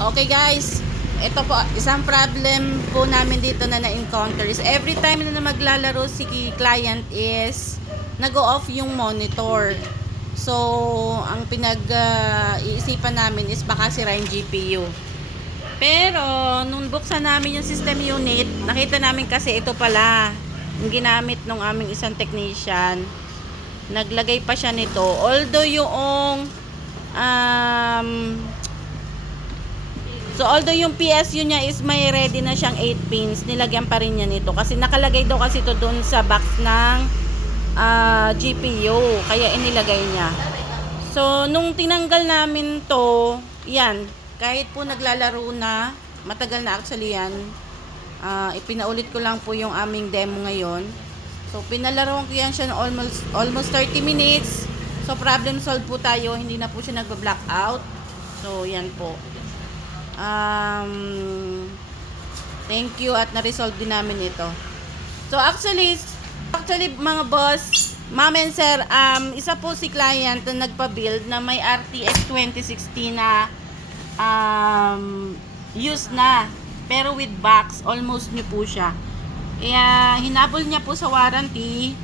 Okay guys, ito po, isang problem po namin dito na na-encounter is every time na maglalaro si client is nag-off yung monitor. So, ang iisipan namin is baka sira yung GPU. Pero, nung buksan namin yung system unit, nakita namin kasi ito pala, yung ginamit ng aming isang technician. Naglagay pa siya nito. Although yung PSU niya is may ready na siyang 8 pins, nilagyan pa rin niya nito. Kasi nakalagay daw kasi ito doon sa box ng GPU. Kaya inilagay niya. So, nung tinanggal namin to, yan, kahit po naglalaro na, matagal na actually yan, ipinaulit ko lang po yung aming demo ngayon. So, pinalaruan ko yan siya ng almost 30 minutes. So, problem solved po tayo. Hindi na po siya nagba-blackout. So, yan po. Thank you at na-resolve din namin ito. So, actually mga boss, ma'am and sir, isa po si client na nagpa-build na may RTX 2060 na used na. Pero with box, almost new po siya. Kaya hinabol niya po sa warranty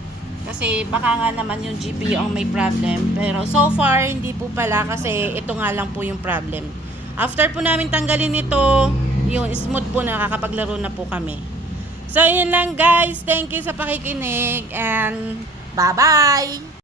kasi baka nga naman yung GPU ang may problem. Pero so far, hindi po pala kasi ito nga lang po yung problem. After po namin tanggalin ito, yun, smooth po na nakakapaglaro na po kami. So, yun lang guys. Thank you sa pakikinig and bye-bye!